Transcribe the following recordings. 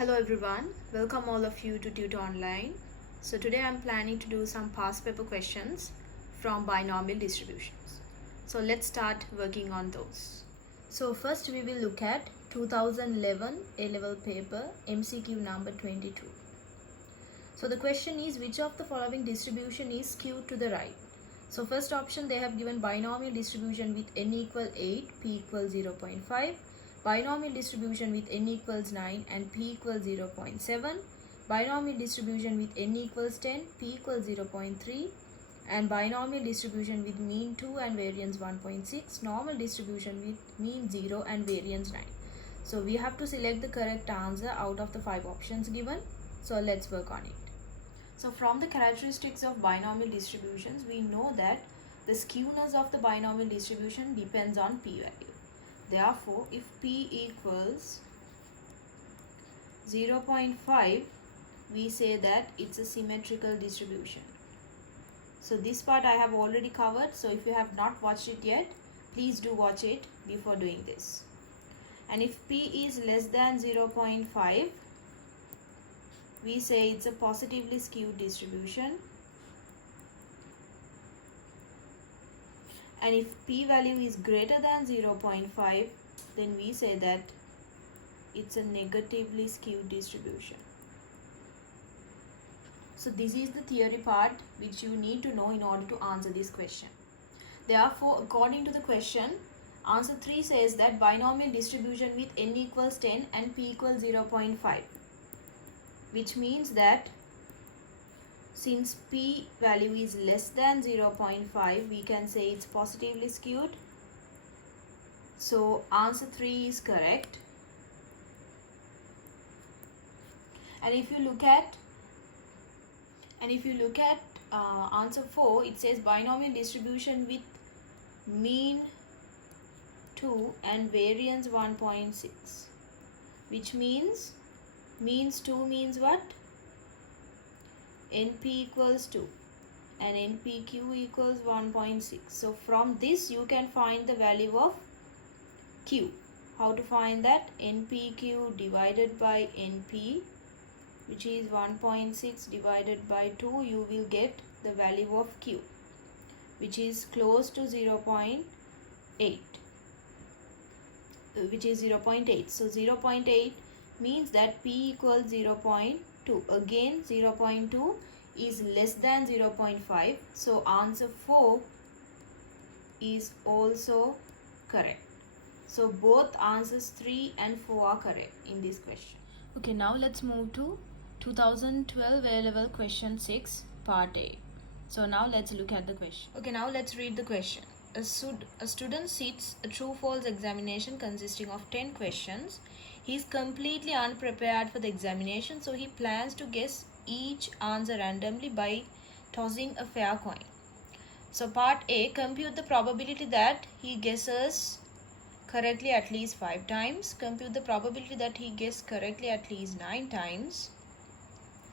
Hello everyone, welcome all of you to Tutor Online. So today I'm planning to do some past paper questions from binomial distributions. So let's start working on those. So first we will look at 2011 A-level paper MCQ number 22. So the question is, which of the following distribution is skewed to the right? So first option, they have given binomial distribution with n equal 8, p equals 0.5. Binomial distribution with n equals 9 and p equals 0.7. Binomial distribution with n equals 10, p equals 0.3. And binomial distribution with mean 2 and variance 1.6. Normal distribution with mean 0 and variance 9. So we have to select the correct answer out of the 5 options given. So let's work on it. So from the characteristics of binomial distributions, we know that the skewness of the binomial distribution depends on p-value. Therefore, if p equals 0.5, we say that it's a symmetrical distribution. So this part I have already covered. So if you have not watched it yet, please do watch it before doing this. And if p is less than 0.5, we say it's a positively skewed distribution. And if p-value is greater than 0.5, then we say that it's a negatively skewed distribution. So this is the theory part which you need to know in order to answer this question. Therefore, according to the question, answer 3 says that binomial distribution with n equals 10 and p equals 0.5. Which means that since p value is less than 0.5, we can say it's positively skewed. So answer 3 is correct. And if you look at answer 4, it says binomial distribution with mean 2 and variance 1.6, which means means 2 means what? NP equals 2 and NPQ equals 1.6. So from this you can find the value of Q. How to find that? NPQ divided by NP, which is 1.6 divided by 2, you will get the value of Q, which is close to 0.8, which is 0.8. So 0.8 means that p equals 0.2. Again, 0.2 is less than 0.5. So answer 4 is also correct. So both answers 3 and 4 are correct in this question. Okay, now let's move to 2012 A-level question 6 part A. So now let's look at the question. Okay, now let's read the question. A student sits a true-false examination consisting of 10 questions. He is completely unprepared for the examination, so he plans to guess each answer randomly by tossing a fair coin. So part A, compute the probability that he guesses correctly at least 5 times. Compute the probability that he guesses correctly at least 9 times.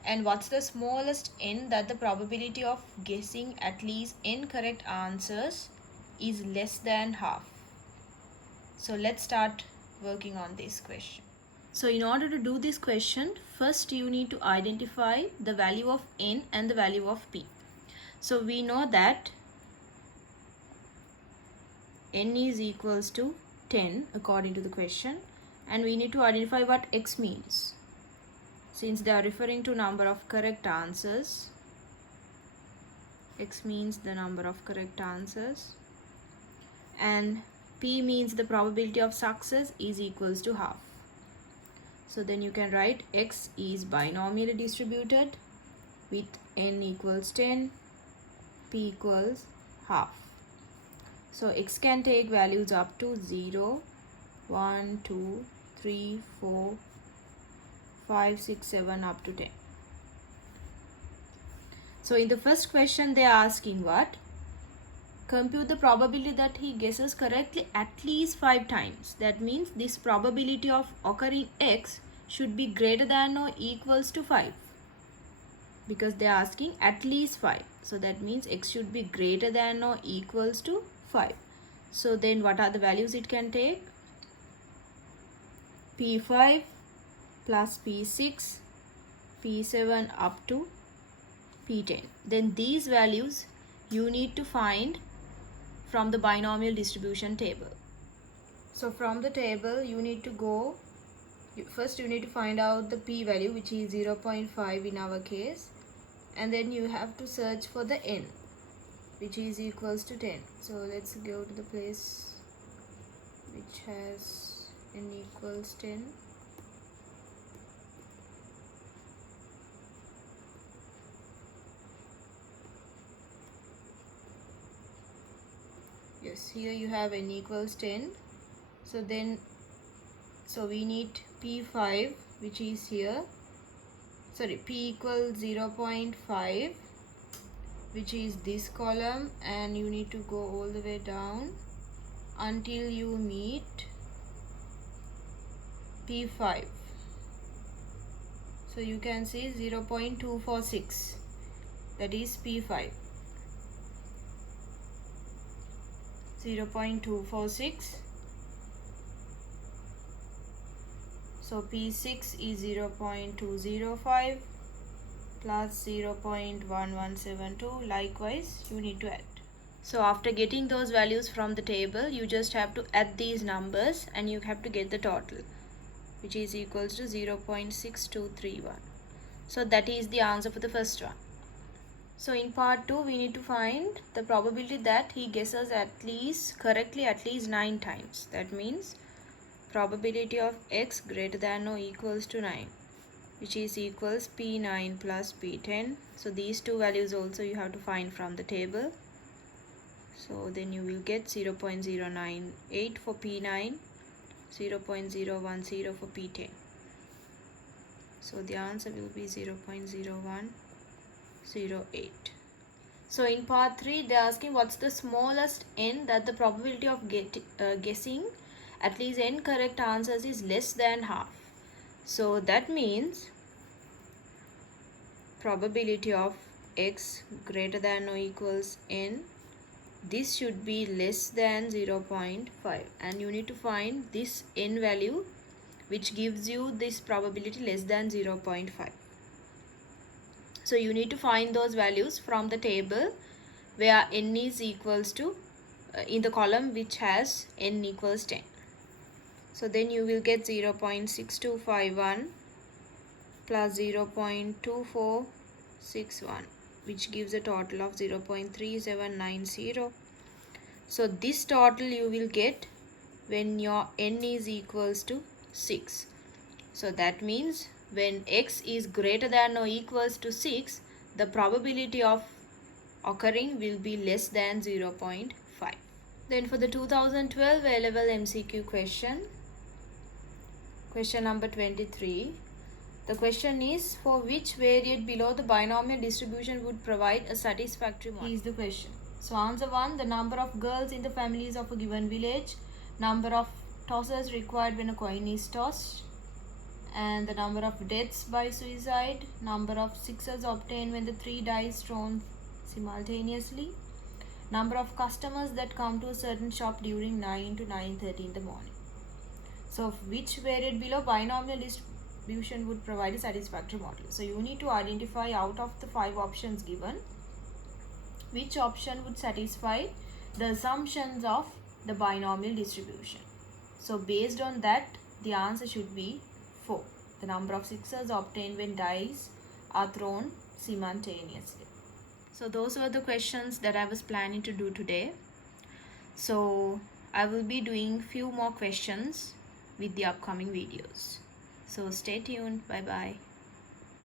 And what's the smallest n that the probability of guessing at least n correct answers is less than half. So let's start working on this question. So in order to do this question, first you need to identify the value of n and the value of p. So we know that n is equals to 10 according to the question, and we need to identify what x means. Since they are referring to number of correct answers, x means the number of correct answers, and p means the probability of success is equals to half. So then you can write x is binomially distributed with n equals 10, p equals half. So x can take values up to 0, 1, 2, 3, 4, 5, 6, 7 up to 10. So in the first question they are asking what? Compute the probability that he guesses correctly at least 5 times. That means this probability of occurring x should be greater than or equals to 5, because they are asking at least 5. So that means x should be greater than or equals to 5. So then what are the values it can take? P5, plus P6, P7 up to P10. Then these values you need to find from the binomial distribution table. So from the table you need to go, first you need to find out the P value, which is 0.5 in our case, and then you have to search for the N, which is equals to 10. So let's go to the place which has N equals 10. Yes, here you have N equals 10. So then, we need P5, which is here. Sorry, P equals 0.5, which is this column, and you need to go all the way down until you meet P5. So you can see 0.246, that is P5. 0.246. So P6 is 0.205 plus 0.1172. Likewise, you need to add. So after getting those values from the table, you just have to add these numbers and you have to get the total, which is equals to 0.6231. So that is the answer for the first one. So in part 2, we need to find the probability that he guesses correctly at least 9 times. That means probability of x greater than or equals to 9, which is equals P9 plus P10. So these two values also you have to find from the table. So then you will get 0.098 for P9, 0.010 for P10. So the answer will be 0.0108. So in part 3, they are asking what's the smallest n that the probability of guessing at least n correct answers is less than half. So that means probability of x greater than or equals n, this should be less than 0.5, and you need to find this n value which gives you this probability less than 0.5. So you need to find those values from the table where n is equals to in the column which has n equals 10. So then you will get 0.6251 plus 0.2461, which gives a total of 0.3790. So this total you will get when your n is equals to 6. So that means when x is greater than or equals to 6, the probability of occurring will be less than 0.5. Then for the 2012 A-level MCQ question number 23, the question is, for which variate below the binomial distribution would provide a satisfactory one? Is the question. So answer 1, the number of girls in the families of a given village, number of tosses required when a coin is tossed, and the number of deaths by suicide, number of sixes obtained when the 3 dice thrown simultaneously, number of customers that come to a certain shop during 9 to 9:30 in the morning. So which variate below binomial distribution would provide a satisfactory model? So you need to identify out of the 5 options given, which option would satisfy the assumptions of the binomial distribution. So based on that, the answer should be 4. The number of sixes obtained when dice are thrown simultaneously. So those were the questions that I was planning to do today. So I will be doing few more questions with the upcoming videos. So stay tuned. Bye bye.